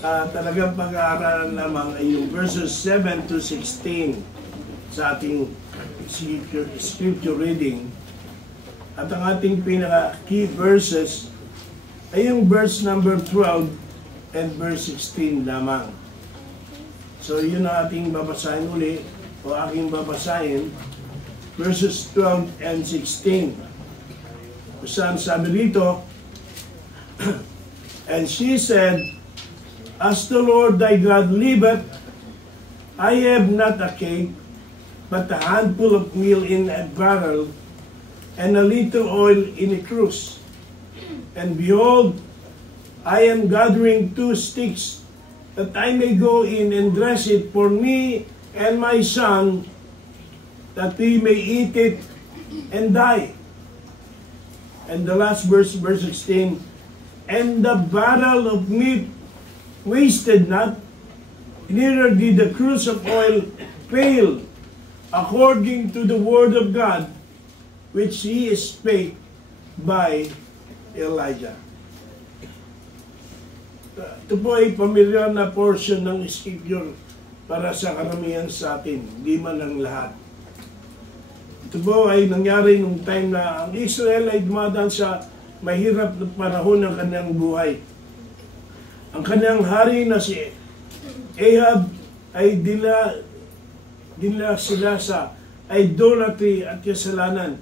talagang pag-aaralan lamang ay yung verses 7 to 16 sa ating scripture reading. At ang ating pinaka-key verses ay yung verse number 12 and verse 16 lamang. So yun ang ating babasahin uli, o aking babasahin, verses 12 and 16. Saan sabi rito, and she said, as the Lord thy God liveth, I have not a cake, but a handful of meal in a barrel, and a little oil in a cruse. And behold, I am gathering 2 sticks, that I may go in and dress it for me and my son, that we may eat it and die. And the last verse, verse 16, and the barrel of meat wasted not, neither did the cruse of oil fail, according to the word of God, which he spake by Elijah. Ito po ay pamilyar na portion ng scripture para sa karamihan sa atin, di man ang lahat. Ito po ay nangyari nung time na ang Israel ay dumadaan sa mahirap na panahon ng kanyang buhay. Ang kanyang hari na si Ahab ay dinala sila sa idolatry at kasalanan.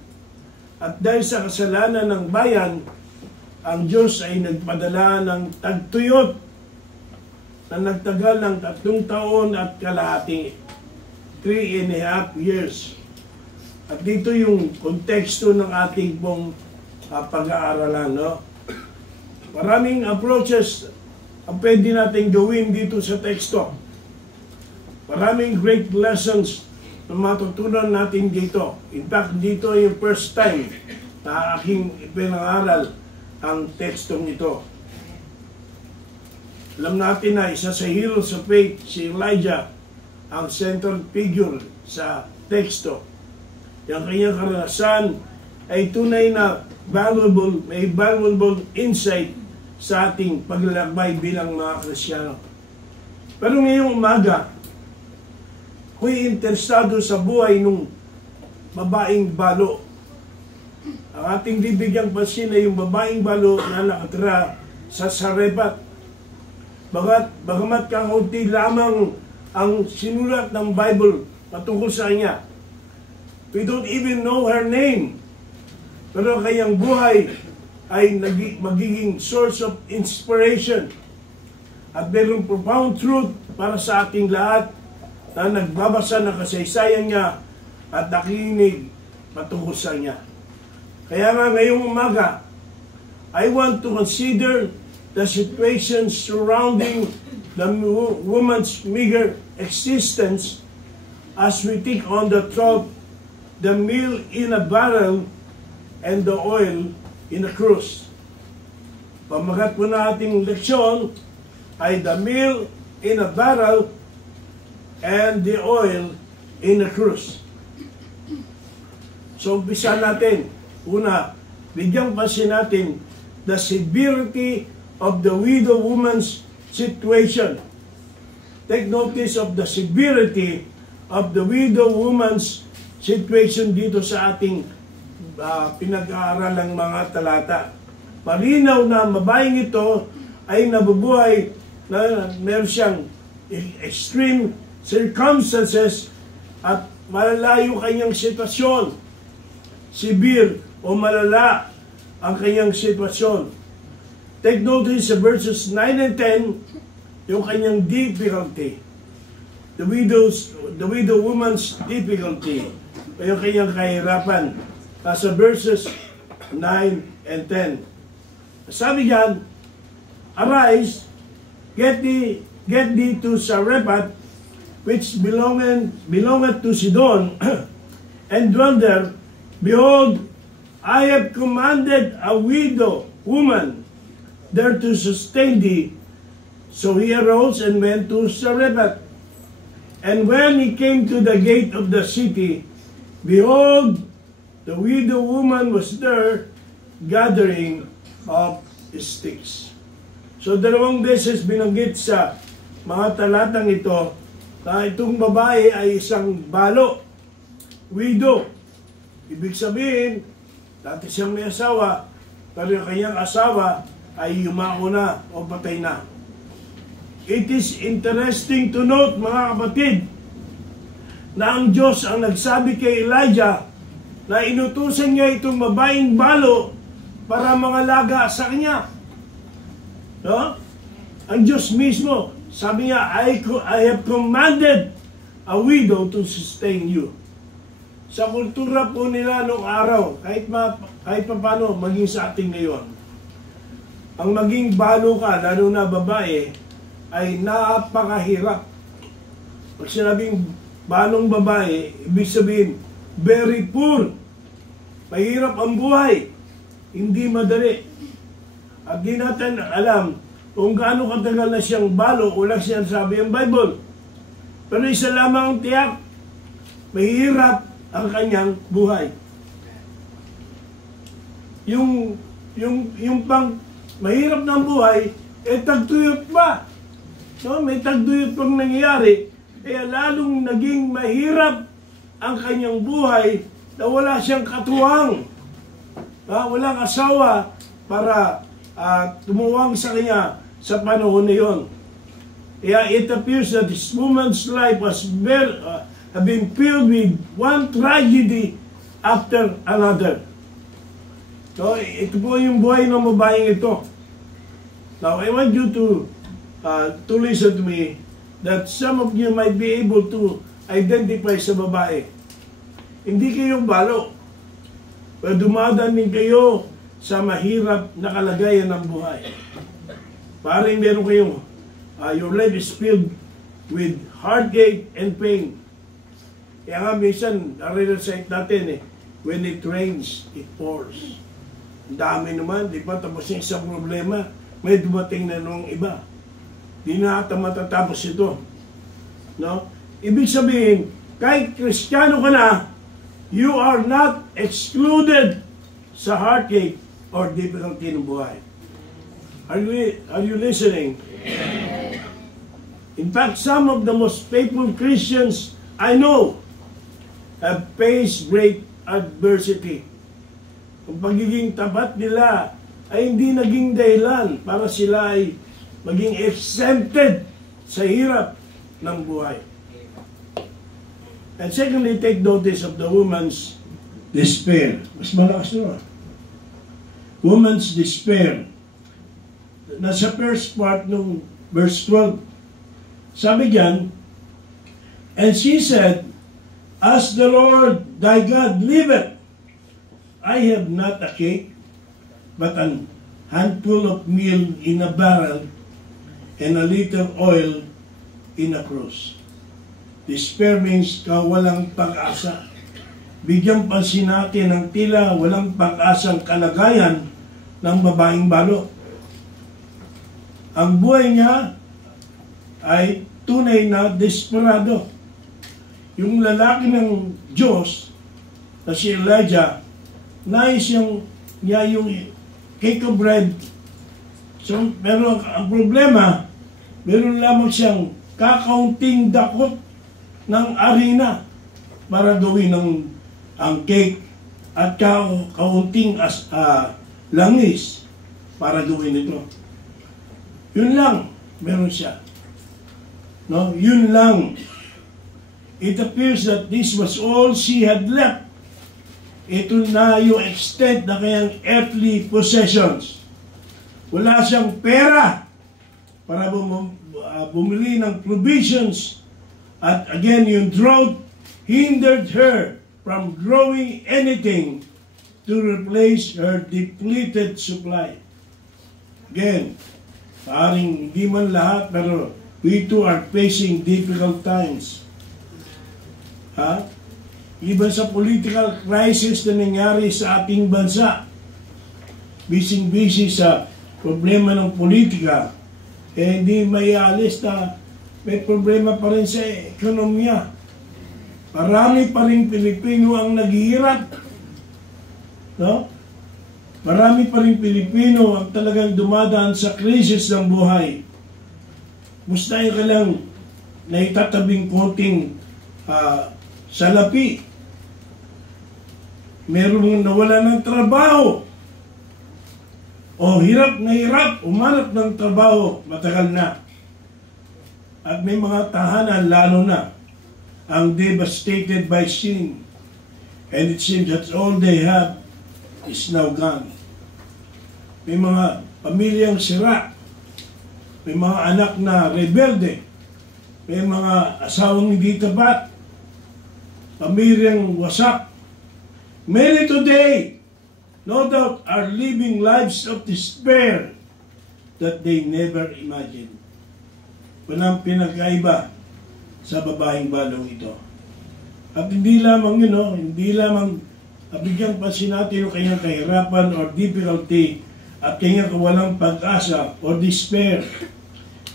At dahil sa kasalanan ng bayan, ang Diyos ay nagpadala ng tagtuyot na nagtagal ng 3 taon at kalahati, 3.5 years. At dito yung konteksto ng ating pong pag-aaralan. No? Maraming approaches ang pwede natin gawin dito sa teksto. Maraming great lessons na matutunan natin dito. In fact, dito yung first time na aking ipinangaral ang tekstong ito. Alam natin na isa sa heroes of faith, si Elijah, ang central figure sa teksto. Yung kanyang karanasan ay tunay na may valuable insight sa ating paglalakbay bilang mga Kristiyano. Pero ngayong umaga, ako'y interesado sa buhay ng babaeng balo. Ang ating bibigyang pansin ay yung babaeng balo na nakatira sa Sarephat. Bagamat kaunti lamang ang sinulat ng Bible patungkol sa kanya. We don't even know her name. Pero kanyang buhay ay magiging source of inspiration. At mayroong profound truth para sa ating lahat na nagbabasa ng kasaysayan niya at nakikinig patungkol sa niya. Kaya nga ngayong umaga, I want to consider the situation surrounding the woman's meager existence as we take on the thought, the meal in a barrel and the oil in a cruse. Pamagat po na ating leksyon ay the meal in a barrel and the oil in a cruse. So, umpisa natin. Una, bigyang pansin natin the severity of the widow woman's situation. Take notice of the severity of the widow woman's situation dito sa ating pinag-aaralang mga talata. Malinaw na mabayang ito ay nabubuhay na meron siyang extreme circumstances at malalayo kanyang sitwasyon. Severe o malala ang kanyang sitwasyon. Take notice sa verses 9 and 10, yung kanyang difficulty. The widow woman's difficulty, o yung kanyang kahirapan. Sa verses 9 and 10. Sabi diyan, arise, get thee to Sarephat, which belongeth to Sidon, and dwell there. Behold, I have commanded a widow woman there to sustain thee. So he arose and went to Sarephat. And when he came to the gate of the city, behold, the widow woman was there gathering up sticks. So So 2 beses binanggit sa mga talatang ito na itong babae ay isang balo, widow. Ibig sabihin, dati siyang may asawa, pero yung kanyang asawa ay yumao na o patay na. It is interesting to note, mga kapatid, na ang Diyos ang nagsabi kay Elijah na inutusan niya itong babaeng balo para mangalaga sa kanya. No? Ang Diyos mismo, sabi niya, I have commanded a widow to sustain you. Sa kultura po nila noong araw, kahit pa paano, maging sa ating ngayon, ang maging balo ka, lalo na babae, ay napakahirap. Pag sinabing balong babae, ibig sabihin, very poor. Mahirap ang buhay. Hindi madali. At di natin alam kung gaano katagal na siyang balo, wala siyang sabi ang Bible. Pero isa lamang ang tiyak, mahirap ang kanyang buhay. Yung pang mahirap ng buhay, tagtuyot pa. So, may tagtuyot pang nangyayari, kaya lalong naging mahirap ang kanyang buhay na wala siyang katuwang. Walang asawa para tumuwang sa kanya sa panahon na yun. Kaya it appears that this woman's life was been filled with one tragedy after another. So, ito po yung buhay ng babaeng ito. Now, I want you to listen to me that some of you might be able to identify sa babae. Hindi kayo balo. Pero dumadaan din kayo sa mahirap na kalagayan ng buhay. Parang meron kayong, your life is filled with heartache and pain. Kaya nga minsan, nare-recite natin when it rains, it pours. Ang dami naman, di ba? Tapos yung isang problema, may dumating na nung iba. Di na ata matatapos ito. No? Ibig sabihin, kahit Kristiyano ka na, you are not excluded sa heartache or difficulty ng buhay. Are you listening? In fact, some of the most faithful Christians I know have faced great adversity. Ang pagiging tapat nila ay hindi naging dahilan para sila ay maging exempted sa hirap ng buhay. And secondly, take notice of the woman's despair. Mas malakas naman. Woman's despair. Nasa first part ng verse 12. Sabi diyan, and she said, as the Lord thy God liveth, I have not a cake, but an handful of meal in a barrel, and a little oil in a cruse. Despair means kawalang pag-asa. Bigyan pansin natin ang tila walang pag-asang kalagayan ng babaeng balo. Ang buhay niya ay tunay na desperado. Yung lalaki ng Diyos na si Elijah, nais niya yung cake of bread. So, pero ang problema, meron lamang siyang kakaunting dakot ng arena para gawin ang cake at kaunting langis para gawin ito. Yun lang, meron siya. No, yun lang. It appears that this was all she had left. Ito na yung extent na kanyang earthly possessions. Wala siyang pera para bumili ng provisions. At again, yung drought hindered her from growing anything to replace her depleted supply. Again, paring hindi man lahat, pero we too are facing difficult times. Iban sa political crisis na nangyari sa ating bansa, busy sa problema ng politika, hindi may alis na may problema pa rin sa ekonomiya. Marami pa rin Pilipino ang naghihirap. No? Marami pa rin Pilipino ang talagang dumadaan sa krisis ng buhay. Mustahin ka lang na itatabing konting salapi. Merong nawala ng trabaho. O hirap na hirap, umanap ng trabaho, matagal na. At may mga tahanan, lalo na, ang devastated by sin. And it seems that all they have is now gone. May mga pamilyang sira. May mga anak na rebelde. May mga asawang hindi tapat. Pamilyang wasak. Many today, no doubt, are living lives of despair that they never imagined. Walang pinagkaiba sa babaeng balong ito. At hindi lamang hindi lamang bigyan pansin natin yung kanyang kahirapan or difficulty at kanyang kawalang pag-asa or despair.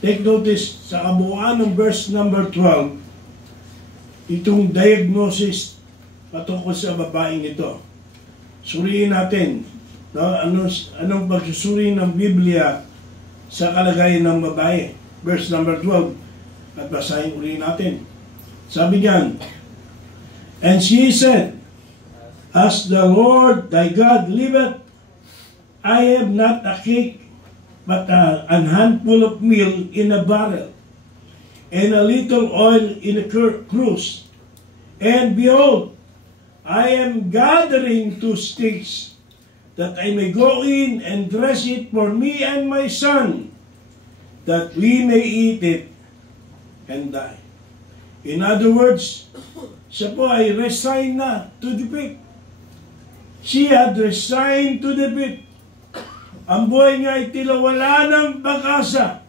Take notice sa kabuuan ng verse number 12, itong diagnosis patungkol sa babaeng ito. Suriin natin, anong pagsusuri ng Biblia sa kalagayan ng babae. Verse number 12, at basahin uli natin. Sabi niyan, and she said, as the Lord thy God liveth, I have not a cake, but a handful of meal in a barrel, and a little oil in a cruse. And behold, I am gathering 2 sticks, that I may go in and dress it for me and my son, that we may eat it and die. In other words, siya po ay resigned na to defeat. She had resigned to defeat. Ang buhay niya ay tila wala ng pag-asa.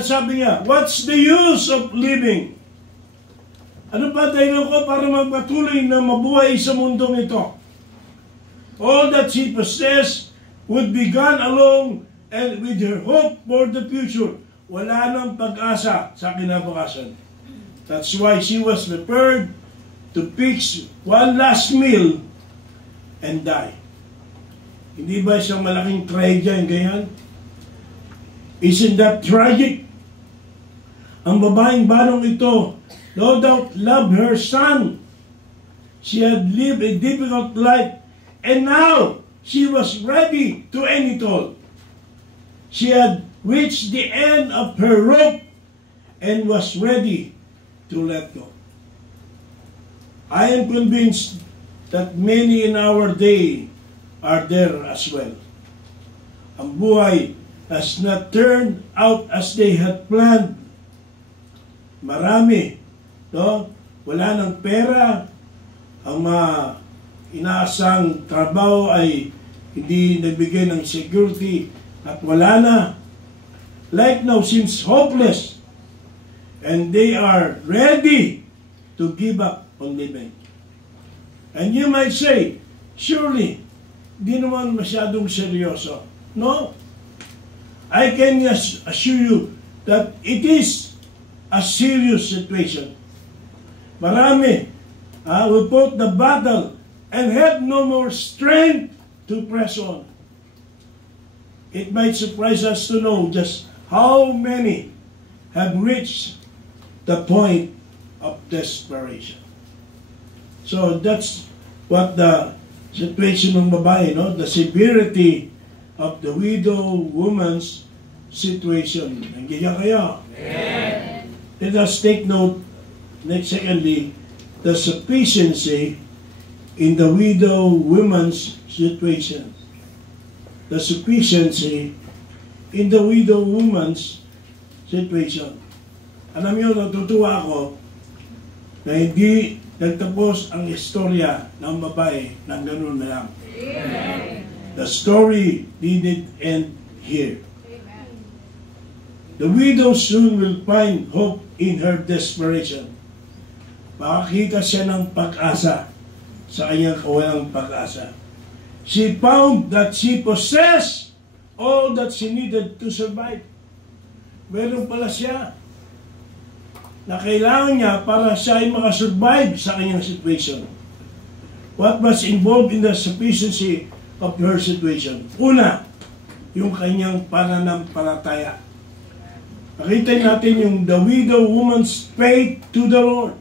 Sabi niya, what's the use of living? Ano pa dahilan ko para magpatuloy na mabuhay sa mundong ito? All that she possessed would be gone along and with her hope for the future. Wala nang pag-asa sa kinabukasan. That's why she was prepared to fix one last meal and die. Hindi ba isang malaking tragedy yung ganyan? Isn't that tragic? Ang babaeng balong ito, no doubt loved her son. She had lived a difficult life, and now she was ready to end it all. She had reached the end of her rope and was ready to let go. I am convinced that many in our day are there as well. Ang buhay has not turned out as they had planned. Marami, wala ng pera, ang mga inaasang trabaho ay hindi nagbigay ng security at wala na. Life now seems hopeless and they are ready to give up on living. And you might say, surely, di naman masyadong seryoso. No. I can just assure you that it is a serious situation. Marami will put the battle and have no more strength to press on. It might surprise us to know just how many have reached the point of desperation. So that's what the situation ng babae, the severity of the widow woman's situation. Nandiyan kayo? Amen. Let us take note, secondly, the sufficiency in the widow woman's situation. The sufficiency in the widow woman's situation. Alam niyo, natutuwa ako na hindi nagtapos ang istorya ng babae ng ganun na lang. Amen. The story didn't end here. Amen. The widow soon will find hope in her desperation. Makakita siya ng pag-asa sa kanyang kawalang pag-asa. She found that she possessed all that she needed to survive. Meron pala siya na kailangan niya para siya ay makasurvive sa kanyang situation. What was involved in the sufficiency of her situation. Una, yung kanyang pananampalataya. Nakita natin yung the widow woman's faith to the Lord.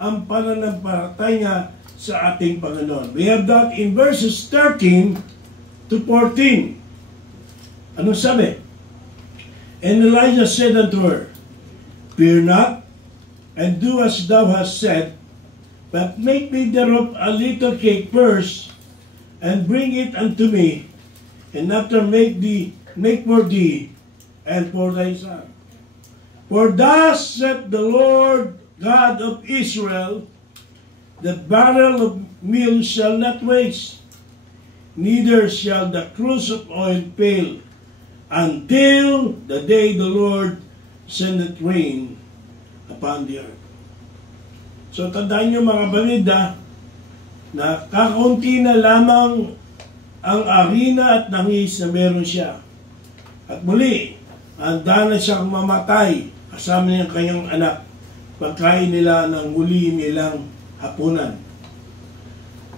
Ang pananampalataya niya sa ating Panginoon. We have that in verses 13 to 14. Ano sabi? And Elijah said unto her, Fear not, and do as thou hast said, but make me thereof a little cake first, and bring it unto me, and after make for thee, and for thy son. For thus saith the Lord God of Israel, the barrel of meal shall not waste, neither shall the cruse of oil fail, until the day the Lord sendeth rain upon the earth. So tandaan nyo mga balida, na kakaunti na lamang ang arena at langis na meron siya. At muli, handa na siyang mamatay kasama niyang kanyang anak. Pagkain nila ng muli nilang hapunan.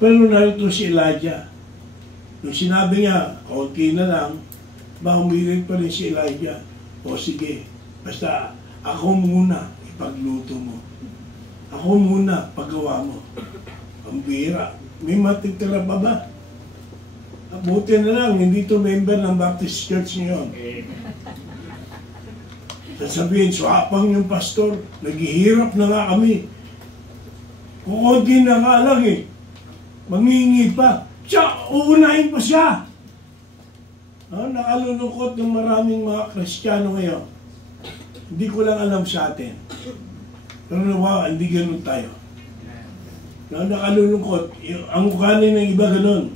Pero narito si Elijah. Nung sinabi niya, kaunti na lang, humirit pa rin si Elijah. O sige, basta ako muna ipagluto mo. Ako muna paggawa mo. Ang bira. May matitira pa ba? Buti na lang, hindi to member ng Baptist Church ngayon. Sasabihin, swapang yung pastor, naghihirap na nga kami. Kukunti na nga lang eh. Mangingi pa. Siya, uunahin pa siya. Nakalulungkot ng maraming mga Kristiyano ngayon. Hindi ko lang alam sa atin. Pero wow, hindi ganun tayo. Nakalulungkot. Ang kanin ng iba ganun.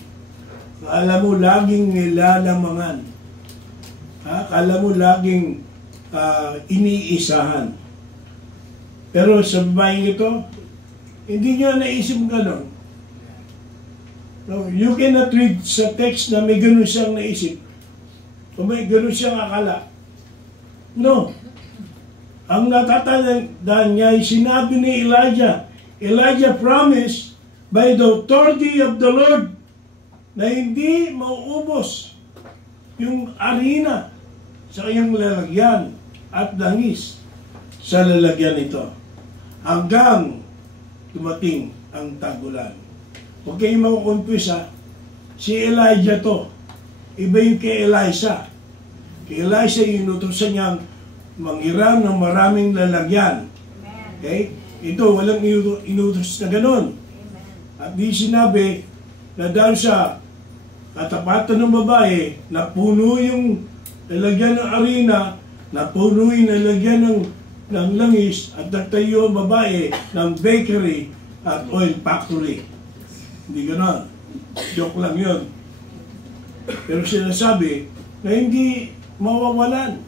Alam mo, laging nilalamangan. Alam mo, laging iniisahan. Pero sa babaeng ito, hindi niya naisip gano'n. No, you cannot read sa text na may gano'n siyang naisip. O may gano'n siyang akala. No. Ang natatandaan niya ay sinabi ni Elijah. Elijah promised by the authority of the Lord na hindi mauubos yung arena sa kanyang lalagyan at langis sa lalagyan nito hanggang dumating ang tagulan. Huwag kayong makukonfuse ha. Si Elijah to. Iba yung kay Elisha. Kay Elisha yung inutusan niyang manghiram ng maraming lalagyan. Okay? Ito, walang inutos na ganun. At di sinabi na dahil sa katapatan ng babae, napuno yung lalagyan ng arena, napuno yung lalagyan ng langis, at nagtayo ang babae ng bakery at oil factory. Hindi gano'n. Joke lang yun. Pero sinasabi na hindi mawawalan.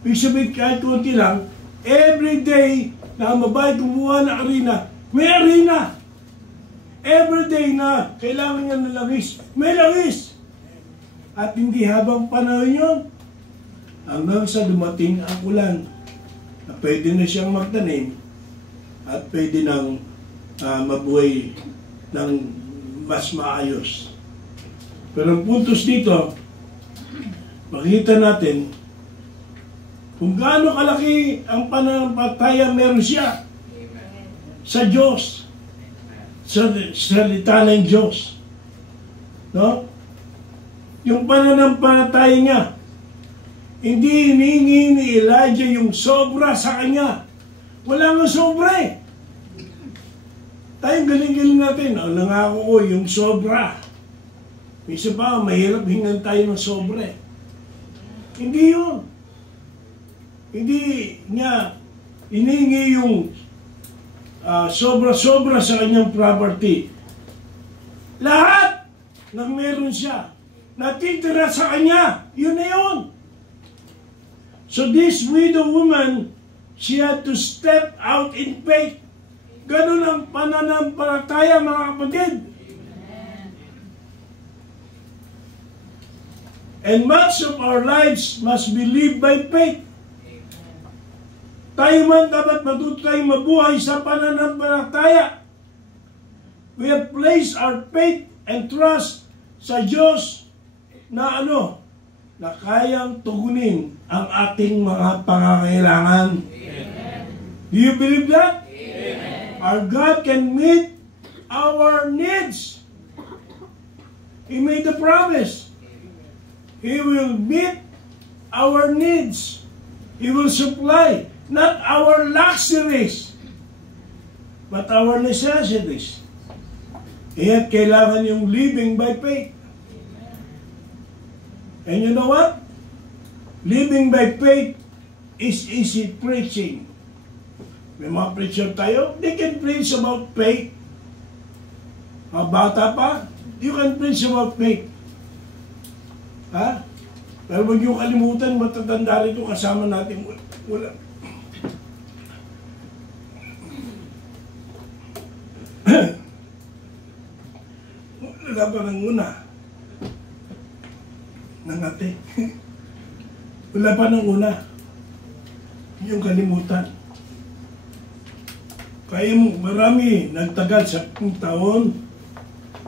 Ibig sabihin kahit kunti lang, every day na ang babae kumuha ng arena, may arena. Every day na kailangan niya ng langis, may langis. At hindi habang panahon yun, hanggang sa dumating ang ulan, na pwede na siyang magtanim at pwede nang mabuhay ng mas maayos. Pero ang puntos dito, makita natin kung gaano kalaki ang pananampalataya meron siya sa Diyos, sa salita ng Diyos. No? Yung pananampalataya niya, hindi hinihingi ni Elijah yung sobra sa kanya. Wala nga sobra eh. Tayong galing-galing natin, nangako ko yung sobra. Isa pa, mahirap hingan tayo ng sobra eh. Hindi yun. Hindi niya hinihingi yung sobra-sobra sa kanyang property. Lahat ng meron siya, natitira sa kanya. Yun na yun. So this widow woman, she had to step out in faith. Ganun ang pananampalataya, mga kapatid. And much of our lives must be lived by faith. Tayo man dapat matuto tayong mabuhay sa pananampalataya. We have placed our faith and trust sa Diyos na na kayang tugunin ang ating mga pangangailangan. Amen. Do you believe that? Amen. Our God can meet our needs. He made the promise. He will meet our needs. He will supply not our luxuries, but our necessities. Kaya kailangan yung living by faith. And you know what? Living by faith is easy preaching. May mga preacher tayo, they can preach about faith. Mga bata pa, you can preach about faith. Ha? Pero huwag yung kalimutan, matatanda rito kasama natin. Wala. Wala pa ng una. Nangate. Wala pa ng una. Yung kalimutan. Kaya marami nagtagal sa 10 taon,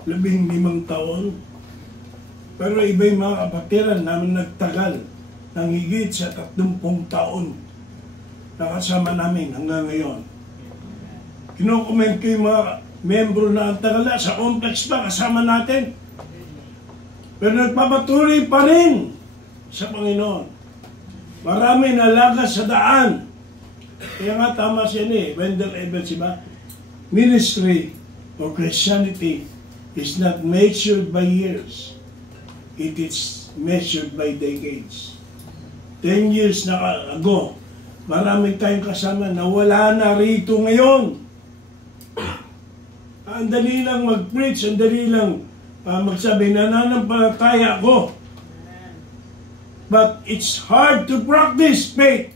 15 taon. Pero iba yung mga kapatiran namin nagtagal ng higit sa 30 taon. Nakasama namin hanggang ngayon. Kinokomment ko yung mga membro na ang tagal na sa complex pa kasama natin. Pero nagpapatuloy pa rin sa Panginoon. Marami nalagas sa daan. Kaya nga tama siya Wendell Evans, ba? Ministry or Christianity is not measured by years. It is measured by decades. 10 years ago, marami tayong kasama na wala na rito ngayon. Ang dali lang mag-preach, ang dali lang magsabi, nananampalataya ako. But it's hard to practice faith.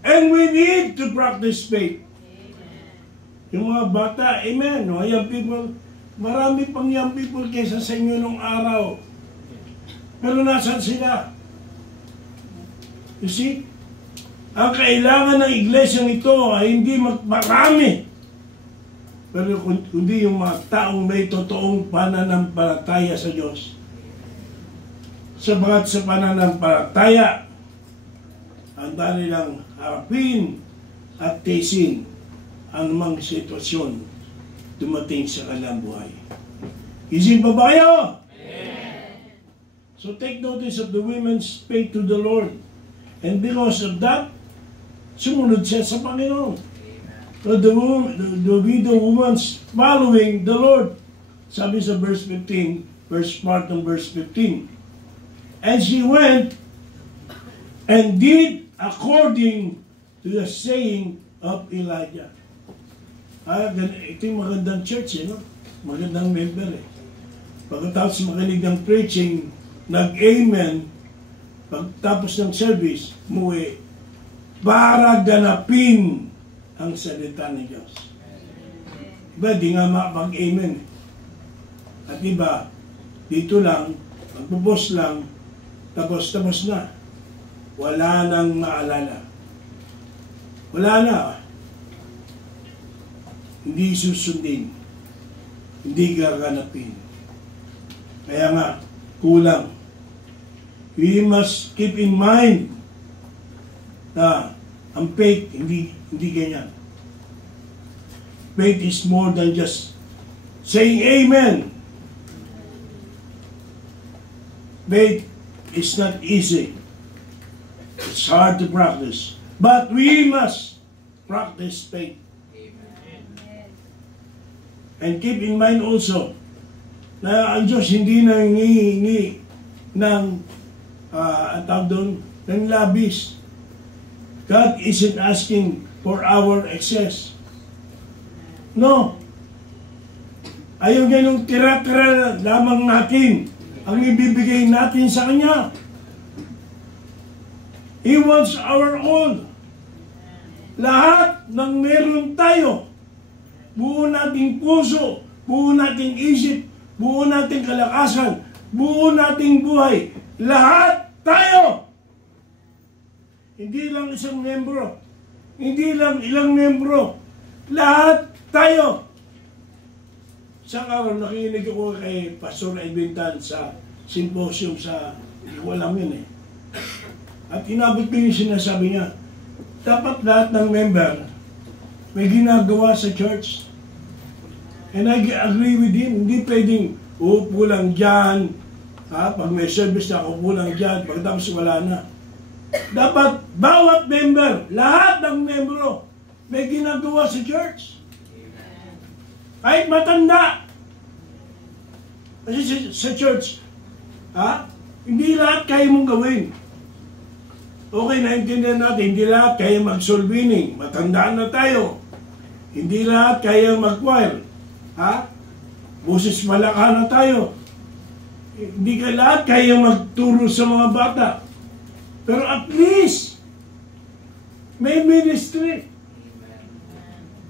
And we need to practice faith. Yung mga bata, amen. No? Young people, marami pang young people kaysa sa inyo nung araw. Pero nasan sila? You see? Ang kailangan ng iglesyang ito ay hindi marami. Pero kundi yung mga taong may totoong pananampalataya sa Diyos. Sabagat sa pananampalataya, handa nilang harapin at tiisin ang mga sitwasyon dumating sa kanilang buhay. Isin pa ba kayo? Amen. So take notice of the women's faith to the Lord. And because of that, sumunod siya sa Panginoon. The widow woman's following the Lord. Sabi sa verse 15, first part ng verse 15. And she went and did according to the saying of Elijah. Ito yung magandang church, no? Magandang member, Pagkatapos makinig ng preaching, nag-amen, pagtapos ng service, muwi, para ganapin ang salita ng Diyos. Iba, di nga makapag-amen. At iba, dito lang, magbubos lang, tapos na. Wala nang maalala. Wala na. Hindi susundin. Hindi gaganapin. Kaya nga, kulang. We must keep in mind na ang faith, hindi ganyan. Faith is more than just saying amen. Faith is not easy. It's hard to practice. But we must practice faith. Amen. And keep in mind also na ang Diyos hindi nangihingi ng ng labis. God isn't asking for our excess. No. Ayaw niya nung tira-tira lamang natin ang ibibigay natin sa Kanya. He wants our all. Lahat ng meron tayo. Buo nating puso, buo nating isip, buo nating kalakasan, buo nating buhay. Lahat tayo. Hindi lang isang membro. Hindi lang ilang membro. Lahat tayo. Isang araw nakinig ako kay Pastor Edwin sa symposium sa, hindi ko alam yun eh. At inabot ko yung sinasabi niya, dapat lahat ng member may ginagawa sa church. And I agree with him, hindi pwedeng uupo lang dyan, pag may service na uupo lang dyan, pagkatapos wala na. Dapat bawat member, lahat ng membro, may ginagawa sa church. Kahit matanda. Kasi sa church, hindi lahat kaya mong gawin. Okay, naintindihan natin, hindi lahat kaya mag-soul winning. Matandaan na tayo. Hindi lahat kaya mag-choir. Boses malaka na tayo. Hindi ka lahat kaya magturo sa mga bata. Pero at least, may ministry.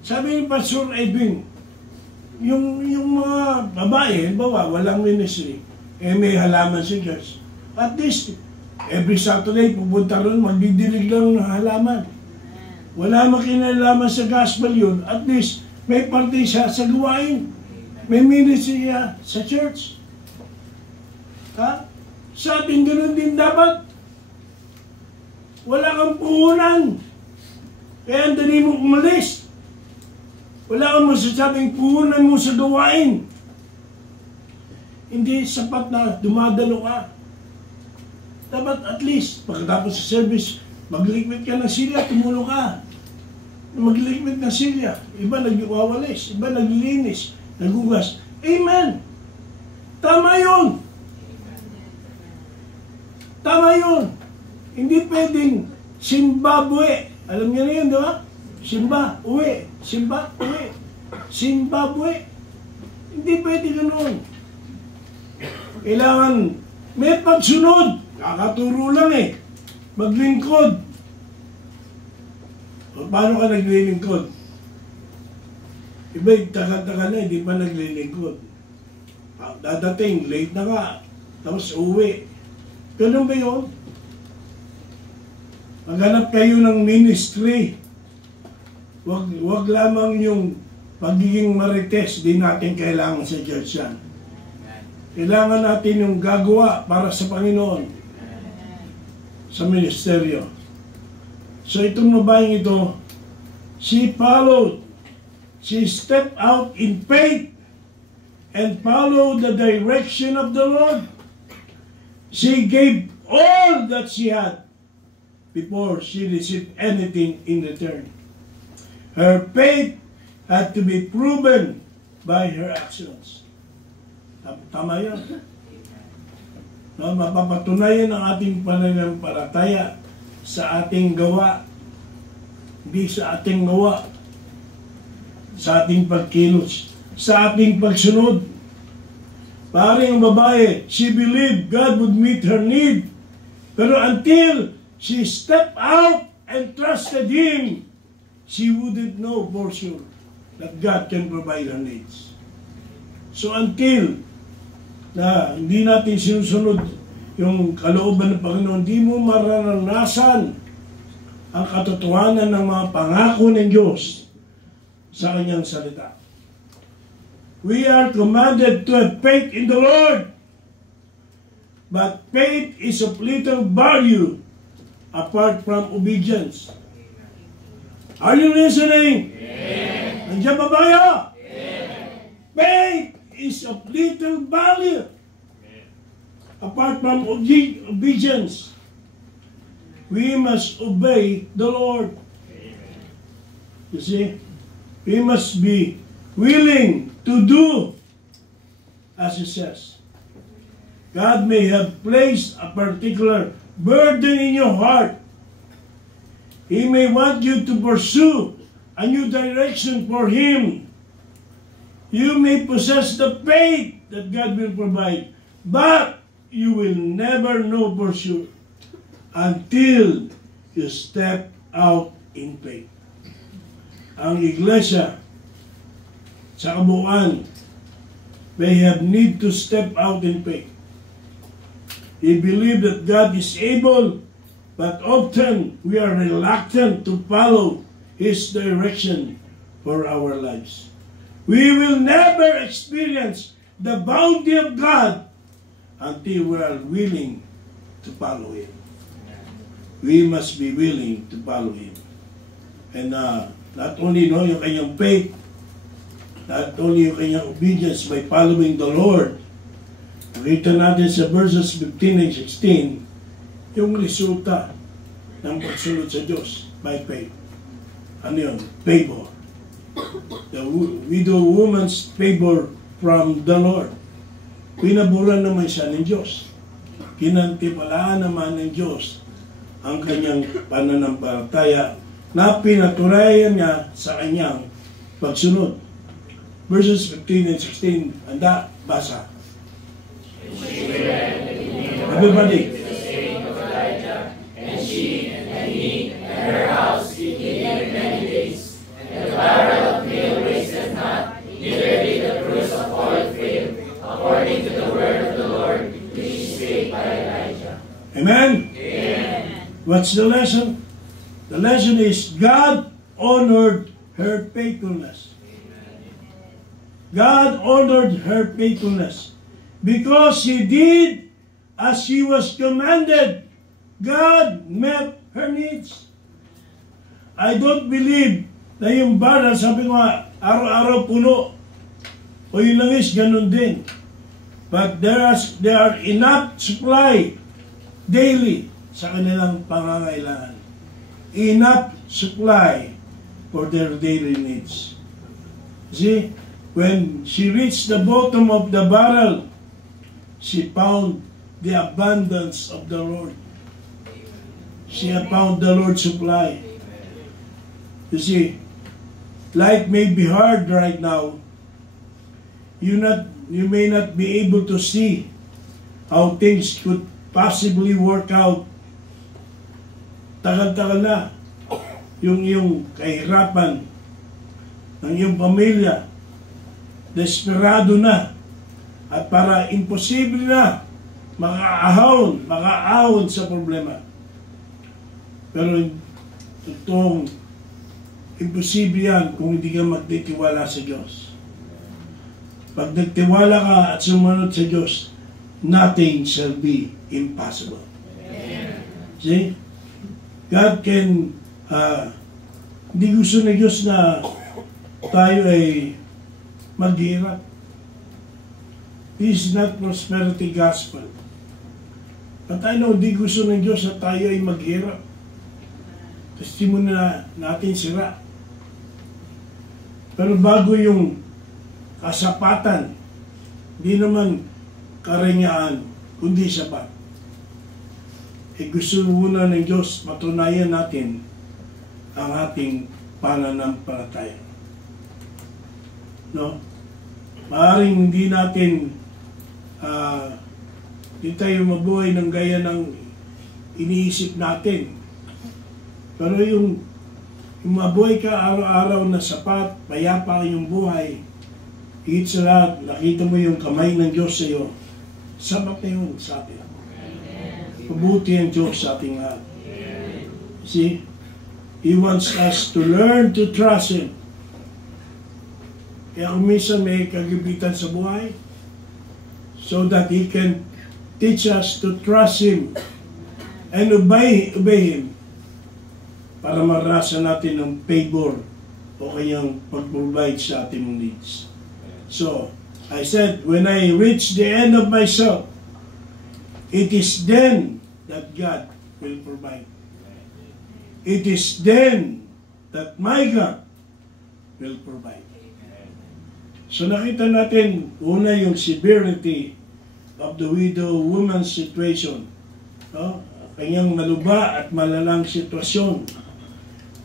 Sabi ni Pastor Edwin, yung mga babae, walang ministry, may halaman sa church. At least, every Saturday, pupunta ron, magdidilig lang ng halaman. Wala makinalaman sa gospel yun. At least, may parte siya sa gawain. May ministry siya sa church. Sa atin, ganoon din dapat. Wala kang puhunan. Kaya ang dali mong umalis. Wala kang masasabing puhunan mo sa gawain. Hindi sapat na dumadalo ka. Dapat at least, pagkatapos sa service, magliquid ka ng silya, tumulong ka. Magliquid ng silya. Iba nagwawalis, iba naglilinis, nagugas. Amen! Tama yun! Tama yun! Hindi pwedeng Zimbabwe. Alam niyo na yun, di ba? Simba, uwi. Simba, uwi. Zimbabwe. Hindi pwede ganoon. Kailangan may pagsunod. Kakaturo lang eh. Maglingkod. O, paano ka naglilingkod? Iba, tagal-tagal na, hindi pa naglilingkod. Dadating, late na ka. Tapos uwi. Ganun ba yun? Maghanap kayo ng ministry. Wag lamang yung pagiging marites, di natin kailangan sa church yan. Kailangan natin yung gagawa para sa Panginoon sa ministeryo. So itong babaeng ito, she followed, she stepped out in faith and followed the direction of the Lord. She gave all that she had before she received anything in return. Her faith had to be proven by her actions. Tama yun. No, mapapatunayan ang ating pananampalataya sa ating gawa, hindi sa ating gawa, sa ating pagkilos, sa ating pagsunod. Paring babae, she believed God would meet her need. Pero until she stepped out and trusted Him, she wouldn't know for sure that God can provide her needs. So until na hindi natin sinusunod yung kalooban ng Panginoon, hindi mo mararanasan ang katotohanan ng mga pangako ng Diyos sa Kanyang salita. We are commanded to have faith in the Lord. But faith is of little value apart from obedience. Are you listening? Yes. Nandiyan ba kayo? Yes. Faith is of little value apart from obedience. We must obey the Lord. You see? We must be willing to do as He says. God may have placed a particular burden in your heart. He may want you to pursue a new direction for Him. You may possess the faith that God will provide, but you will never know for sure until you step out in faith. Ang iglesia sa kabuuan may have need to step out in faith. He believed that God is able, but often we are reluctant to follow His direction for our lives. We will never experience the bounty of God until we are willing to follow Him. We must be willing to follow Him. And not only yung kanyang faith, not only yung kanyang obedience by following the Lord. Nakita natin sa verses 15 and 16, yung resulta ng pagsunod sa Diyos by faith. Ano yun? Favor. The widow woman's favor from the Lord. Pinaburan naman siya ng Diyos. Kinantipalaan naman ng Diyos ang kanyang pananampalataya na pinaturayan niya sa kanyang pagsunod. Verses 15 and 16, anda, basa. Everybody. Amen? Amen. What's the lesson? The lesson is God honored her faithfulness. God honored her faithfulness because she did as she was commanded. God met her needs. I don't believe na yung barrel, sabi ko nga, araw-araw puno. O yung langis, ganun din. But there are enough supply daily sa kanilang pangangailangan. Enough supply for their daily needs. See, when she reached the bottom of the barrel, she found the abundance of the Lord. She found the Lord's supply. You see, life may be hard right now. You may not be able to see how things could possibly work out. Tagal-tagal na yung kahirapan ng iyong pamilya, desperado na, at para imposible na makaahon sa problema. Pero itong imposible yan kung hindi ka magtitiwala sa Diyos. Pag nagtiwala ka at sumunod sa Diyos, nothing shall be impossible. Amen. See? God can, hindi gusto ng Diyos na tayo ay maghirap. This is not prosperity gospel. But I know, hindi gusto ng Diyos na tayo ay maghirap. Testimony na natin sira. Pero bago yung kasapatan, hindi naman karangyaan, kundi sapat. Gusto muna ng Diyos patunayan natin ang ating pananampalataya. No? Maaaring hindi natin hindi tayo mabuhay ng gaya ng iniisip natin. Pero yung mabuhay ka araw-araw na sapat, payapa yung buhay, higit sa lahat, nakita mo yung kamay ng Diyos sa iyo, sapat na yun sa atin. Mabuti ang Diyos sa ating lahat. See? He wants us to learn to trust Him. Kaya kung minsan may kagibitan sa buhay, so that He can teach us to trust Him and obey Him para maranasan natin ang favor o kanyang pag-provide sa ating needs. So, I said, when I reach the end of myself, it is then that God will provide. It is then that my God will provide. So nakita natin, una yung severity of the widow woman's situation. No? Kanyang maluba at malalang sitwasyon.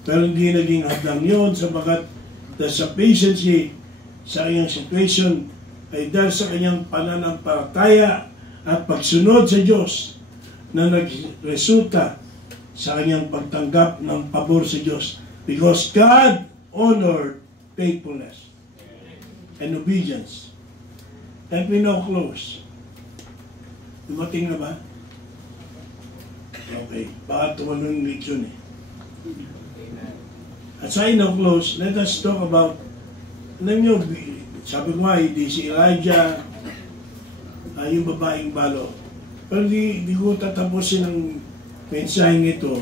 Pero hindi naging hadlang yun sapagat the sufficiency sa kanyang situation ay dahil sa kanyang pananampalataya at pagsunod sa Diyos na nagresulta sa kanyang pagtanggap ng pabor sa Diyos. Because God honored faithfulness and obedience. Let me now close. Dumating na ba? Okay. Baka tumalong yung leksyon eh. As I now close, let us talk about Alam nyo, sabi ko nga, hindi si Elijah, yung babaeng balo. Pero di ko tatapusin ang mensaheng ito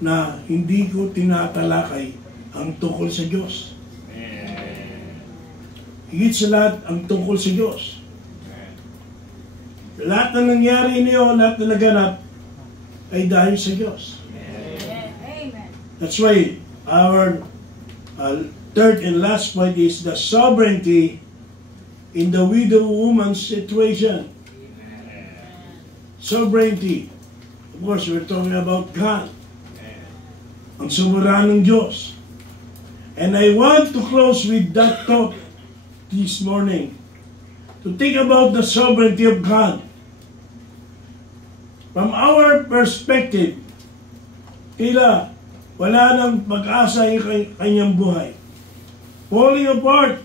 na hindi ko tinatalakay ang tungkol sa Diyos. Higit sa lahat ang tungkol sa Diyos. Lahat na nangyari niyo, lahat na naganap, ay dahil sa Diyos. That's why our third and last point is the sovereignty in the widow woman's situation. Sovereignty. Of course, we're talking about God. Ang soberanong Diyos. And I want to close with that thought this morning. To think about the sovereignty of God. From our perspective, tila wala nang pag-asa yung kanyang buhay. Falling apart.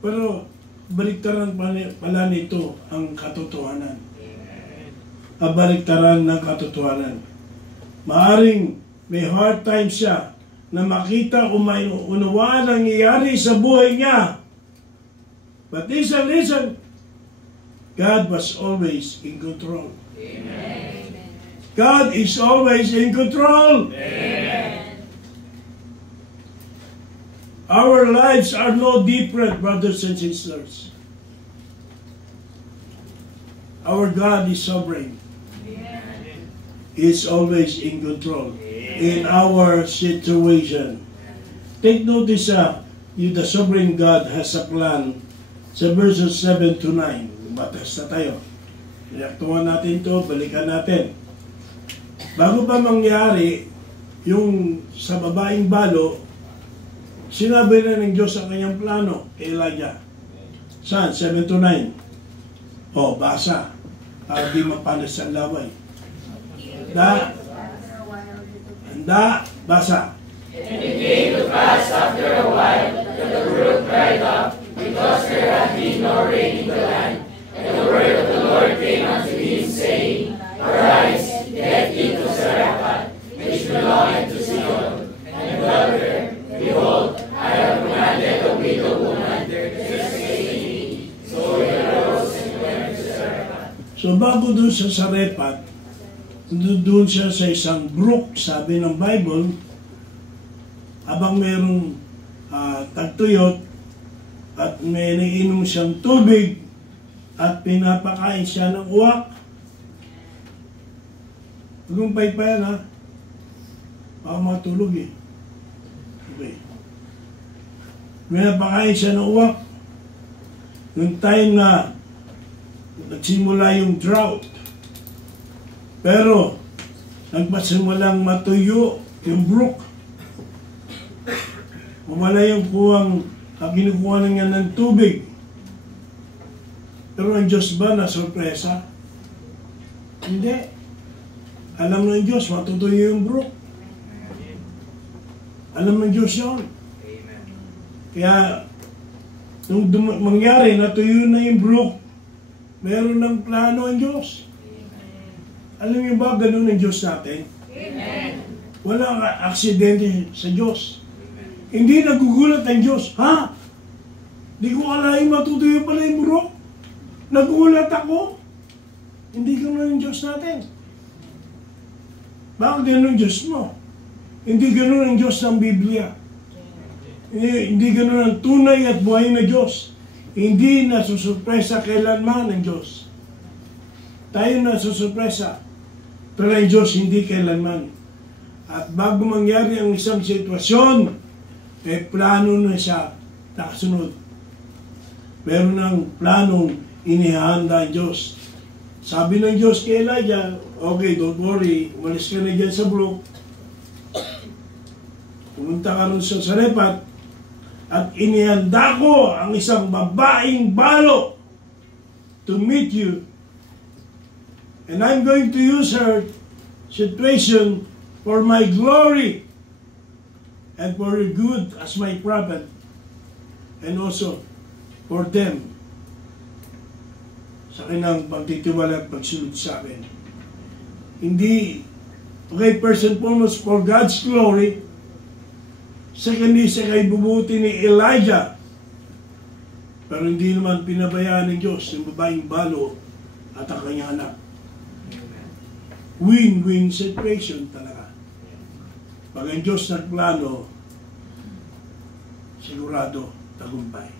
Pero baliktaran pala nito ang katotohanan. Baliktaran ng katotohanan. Maaring may hard time siya na makita kung may unawaan ang nangyayari sa buhay niya. But listen, God was always in control. Amen. God is always in control. Amen. Our lives are no different, brothers and sisters. Our God is sovereign. Amen. He is always in control. Amen. In our situation. Take notice, the sovereign God has a plan sa verses 7 to 9. Batas na tayo. Reaktuhan natin to, balikan natin. Bago pa mangyari yung sa babaeng balo, sinabi na ng Diyos ang kanyang plano kay Elijah. Saan? 7 to 9. Basa. Para di mapanas ang laway. Handa, basa. And it came to pass after a while that the brook dried up, because there had been no rain in the land. And the word of the Lord came unto him, saying, Arise, get into Zarephath, which belongeth to Sidon, and dwell there. Behold, I have commanded the widow woman to stay in me. So he arose and went to Zarephath. So bago doon sa Zarephath, doon siya sa isang brook, sabi ng Bible, habang mayroong tagtuyot at may naiinom siyang tubig at pinapakain siya ng uwak. Huwag pa yan, ha? Baka matulog eh. Okay. Pinapakain siya ng uwak. Noong time na nagsimula yung drought. Pero, nagpasimulang matuyo yung brook. Wala yung kinukuha na niya ng tubig. Pero ang Diyos ba na sorpresa? Hindi. Alam ng Diyos, matutuyo yung brook. Alam ng Diyos yun. Kaya, nung mangyari, natuyo na yung brook, meron ng plano ang Diyos. Alam niyo ba, ganun ang Diyos natin? Walang aksidente sa Diyos. Hindi nagugulat ang Diyos. Ha? Di ko alain matutuyo pala yung brook. Nagulat ako. Hindi ganun ang Diyos natin. Bakit ganun ang Diyos mo? Hindi ganun ang Diyos ng Biblia. Hindi ganun ang tunay at buhay na Diyos. Hindi nasusurpresa kailanman ang Diyos. Tayo nasusurpresa. Pero ang Diyos hindi kailanman. At bago mangyari ang isang sitwasyon, may plano na siya nakasunod. Meron ng planong inihanda ang Diyos. Sabi ng Diyos kay Elijah, okay, don't worry, umalis ka na dyan sa brook. Pumunta ka rin sa Zarephath at inihanda ko ang isang babaeng balo to meet you. And I'm going to use her situation for my glory and for your good as my prophet, and also for them sa kanilang pagtitiwala at pagsunod sa akin. Hindi, okay, first and foremost, for God's glory, sa kanisa kay bubuti ni Elijah. Pero hindi naman pinabayaan ng Diyos yung babaeng balo at ang kanyang anak. Win-win situation talaga. Pag ang Diyos nagplano, sigurado tagumpay.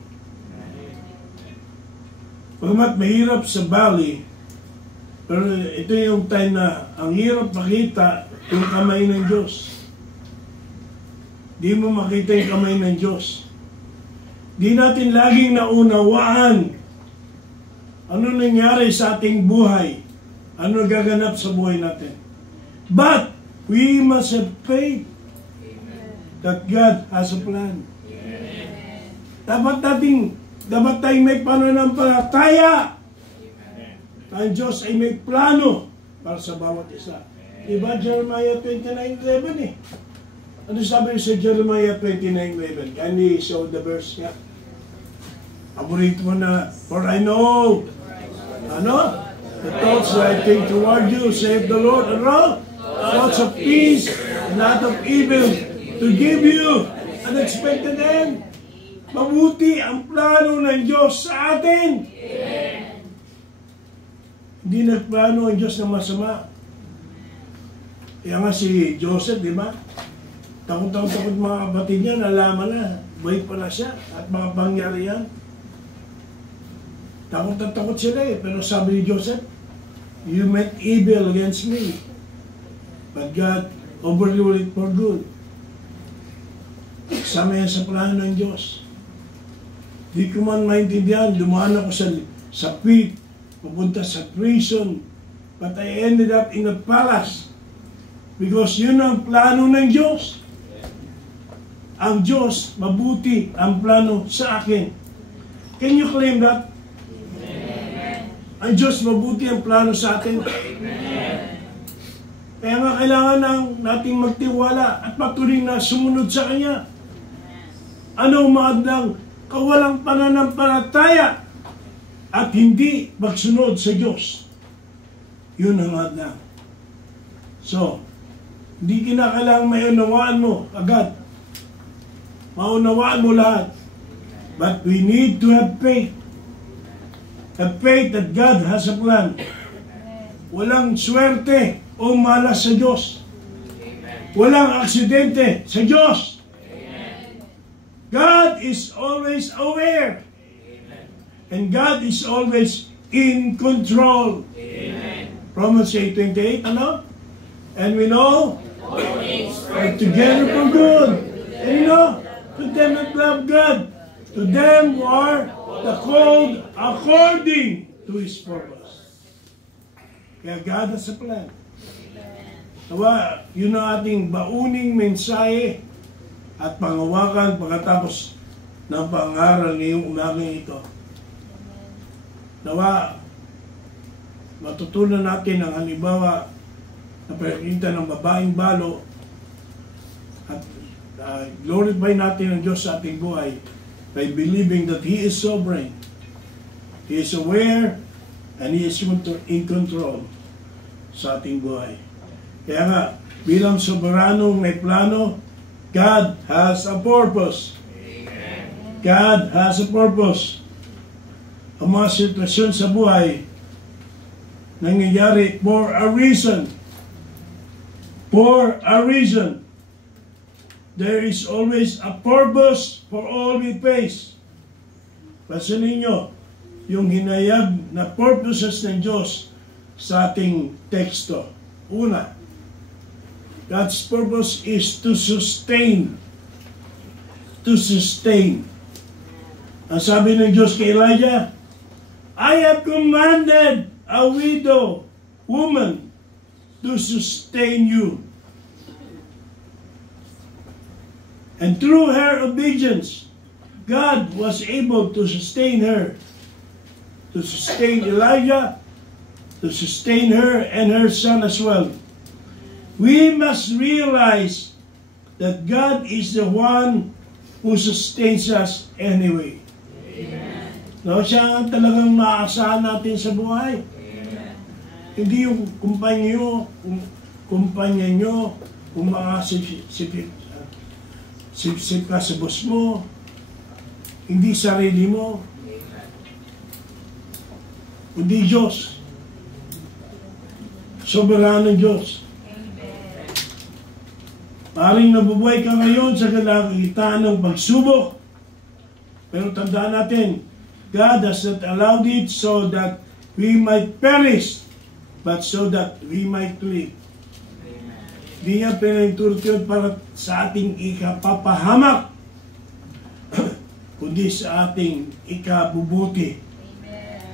Pagmat mahirap sa valley, pero ito yung time na ang hirap makita yung kamay ng Diyos. Di mo makita yung kamay ng Diyos. Di natin laging naunawaan ano nangyari sa ating buhay, ano gaganap sa buhay natin. But we must have faith that God has a plan. Dapat tayong may pananampalataya. Ang Diyos ay may plano para sa bawat isa. Diba Jeremiah 29:11 eh? Ano sabi sa Jeremiah 29:11? Kindly show the verse nga. Paborito mo na, for I know, the thoughts that I think toward you, save the Lord, thoughts of peace, not of evil, to give you an expected end. Mabuti ang plano ng Diyos sa atin. Hindi nagplano ang Diyos na masama. Kaya nga si Joseph, di ba? Takot mga kapatid niya, nalaman na, bait pala siya at mga pangyarihan. Takot sila eh. Pero sabi ni Joseph, you meant evil against me, but God overruled it for good. Kasama yan sa plano ng Diyos. Di ko man maintindihan, dumaan ako sa pit, pupunta sa prison, but I ended up in a palace. Because yun ang plano ng Diyos. Ang Diyos, mabuti ang plano sa akin. Can you claim that? Amen. Ang Diyos, mabuti ang plano sa atin. Amen. Kaya nga kailangan nating magtiwala at patuloy na sumunod sa Kanya. Ano umaadlang kawalang pananampalataya at hindi magsunod sa Diyos. Yun ang adlang. So, hindi kinakailangan may unawaan mo agad. Maunawaan mo lahat. But we need to have faith. Have faith that God has a plan. Walang swerte o malas sa Diyos. Walang aksidente sa Diyos. God is always aware. And God is always in control. Romans 8:28, ano? And we know are together for good. And you know, to them that love God, to them who are the called according to His purpose. Kaya God has a plan. Diba, yun ang ating bauning mensahe at pangawakan pagkatapos ng pangaral ngayong umagang ito. Nawa, matutunan natin ang halimbawa na pagkakita ng babaeng balo at glorify natin ang Diyos sa ating buhay by believing that He is sovereign, He is aware, and He is in control sa ating buhay. Kaya nga, bilang soberanong may plano, God has a purpose. Amen. God has a purpose. Ang mga sitwasyon sa buhay nangyayari for a reason. For a reason. There is always a purpose for all we face. Pansinin nyo, yung hinayag na purposes ng Diyos sa ating teksto. Una, God's purpose is to sustain. To sustain. Ang sabi ng Diyos kay Elijah, I have commanded a widow woman to sustain you. And through her obedience, God was able to sustain her. To sustain Elijah, to sustain her and her son as well. We must realize that God is the one who sustains us anyway. Amen. No, siya ang talagang maaasahan natin sa buhay. Amen. Hindi yung kumpanya nyo, kung Sip-sip ka sa boss mo. Hindi sarili mo. Kundi Diyos. Soberanong Diyos. Paring nabubuhay ka ngayon sa kalakitaan ng pagsubok. Pero tandaan natin, God has not allowed it so that we might perish, but so that we might live. Hindi niya pinahintulot yun para sa ating ikapapahamak, kundi sa ating ikabubuti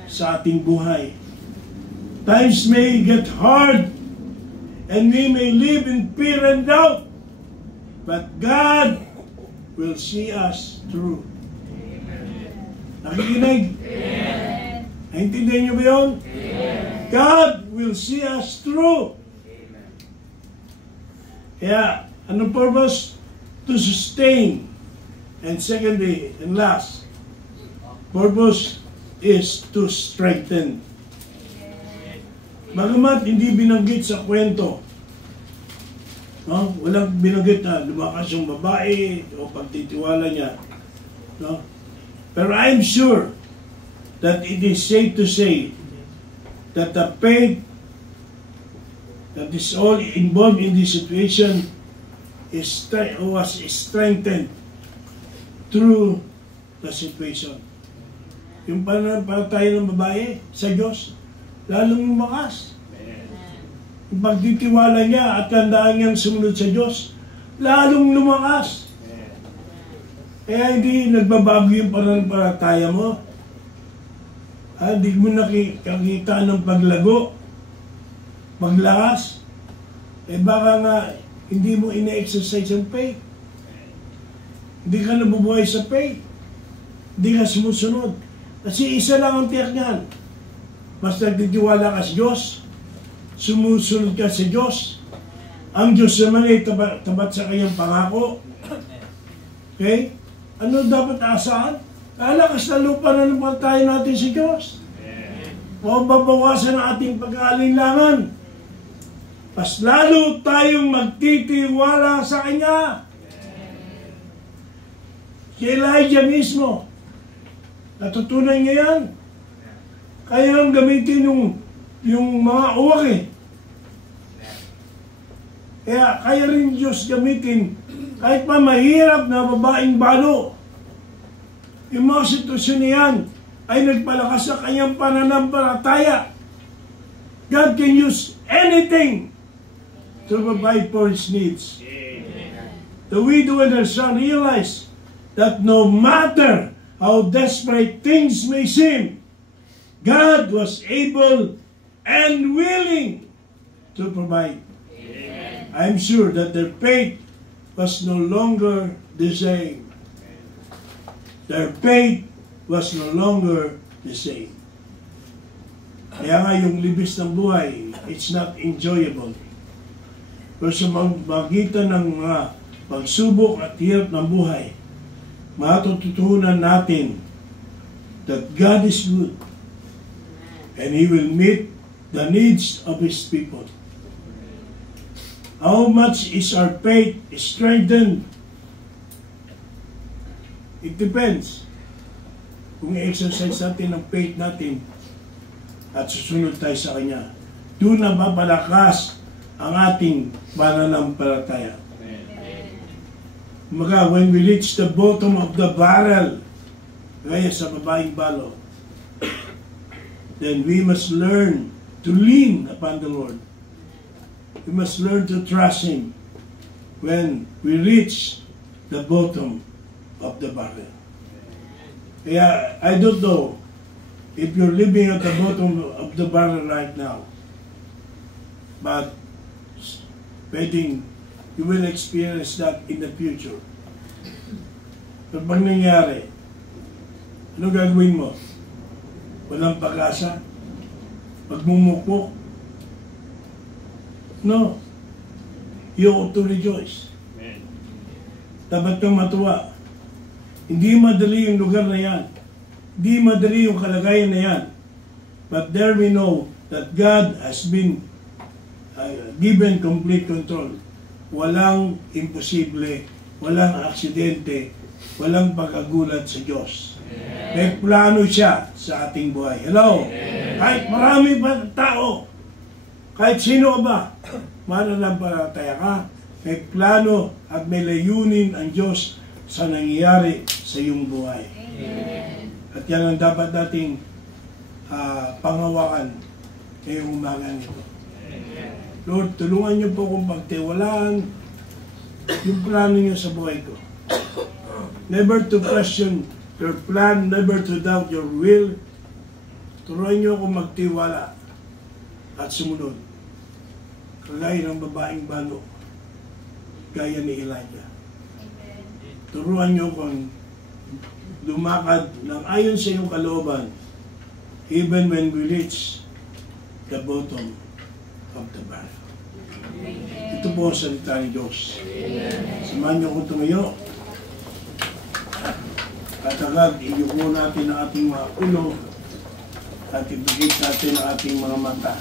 sa ating buhay. Times may get hard, and we may live in fear and doubt, but God will see us through. Nakikinig? Naintindihan niyo ba yun? God will see us through. Kaya, anong purpose? To sustain. And secondly, and last, purpose is to strengthen. Bagamat hindi binanggit sa kwento, no? Walang binanggit na lumakas yung babae o pagtitiwala niya. No? Pero I'm sure that it is safe to say that the faith that is all involved in this situation was strengthened through the situation. Yung pananampalataya ng babae sa Diyos, lalong lumakas. Yung pagtitiwala niya at tandaan niyang sumunod sa Diyos, lalong lumakas. Kaya hindi nagbabago yung pananampalataya mo. Hindi mo nakikita ng paglago, maglakas. Baka nga hindi mo ina-exercise ang faith. Hindi ka nabubuhay sa faith. Hindi ka sumusunod. Kasi isa lang ang tiyak niyan. Mas nagtitiwala ka sa Diyos, sumusunod ka sa Diyos, ang Diyos naman ay tabat sa kanyang pangako. Okay? Ano dapat asahan? Lalakas na lupa na naman tayo natin sa Diyos. O babawasan ang ating pag-aalinlangan. Mas lalo tayong magtitiwala sa Kanya. Si Elijah mismo, natutunan niya yan. Kaya lang gamitin yung mga uwak eh. Kaya rin Diyos gamitin kahit pa mahirap na babaeng balo. Yung mga sitwasyon niyan ay nagpalakas sa kanyang pananampalataya. God can use anything to provide for His needs. The widow and her son realized that no matter how desperate things may seem, God was able and willing to provide. I'm sure that their faith was no longer the same. Their faith was no longer the same. Kaya nga yung libis ng buhay, it's not enjoyable. Pero sa magitan ng mga pagsubok at hirap ng buhay, matututunan natin that God is good and He will meet the needs of His people. How much is our faith strengthened? It depends. Kung i-exercise natin ang faith natin at susunod tayo sa Kanya, doon na mapalakas ang ating pananampalataya. Kumbaga, when we reach the bottom of the barrel, gaya sa babaeng balo, then we must learn to lean upon the Lord. We must learn to trust Him when we reach the bottom of the barrel. Kaya, I don't know if you're living at the bottom of the barrel right now, but waiting, you will experience that in the future. Pero pag nangyari, ano gagawin mo? Walang pag-asa? Pagmumukmuk? No. You ought to rejoice. Dapat kang matuwa. Hindi madali yung lugar na yan. Hindi madali yung kalagayan na yan. But there we know that God has been given complete control. Walang imposible walang aksidente, walang pagkagulat sa Diyos. May plano siya sa ating buhay. Hello? Kahit marami pa tao, kahit sino ka ba, mananampalataya ka, may plano at may layunin ang Diyos sa nangyayari sa iyong buhay. At yan ang dapat nating pangawakan ngayong umaga nito. Lord, tulungan niyo po kong pagtiwalaan yung plano niyo sa buhay ko. Never to question your plan, never to doubt your will. Turuan niyo akong magtiwala at sumunod. Kagaya ng babaeng bano, gaya ni Elijah. Turuan niyo akong lumakad ng ayon sa iyong kalooban, even when we reach the bottom of the barrel. Ito po ang salita ni Diyos. Samahan niyo kong tumayo. At agad, iyuko natin ang ating mga ulo at ibigit natin ang ating mga mata.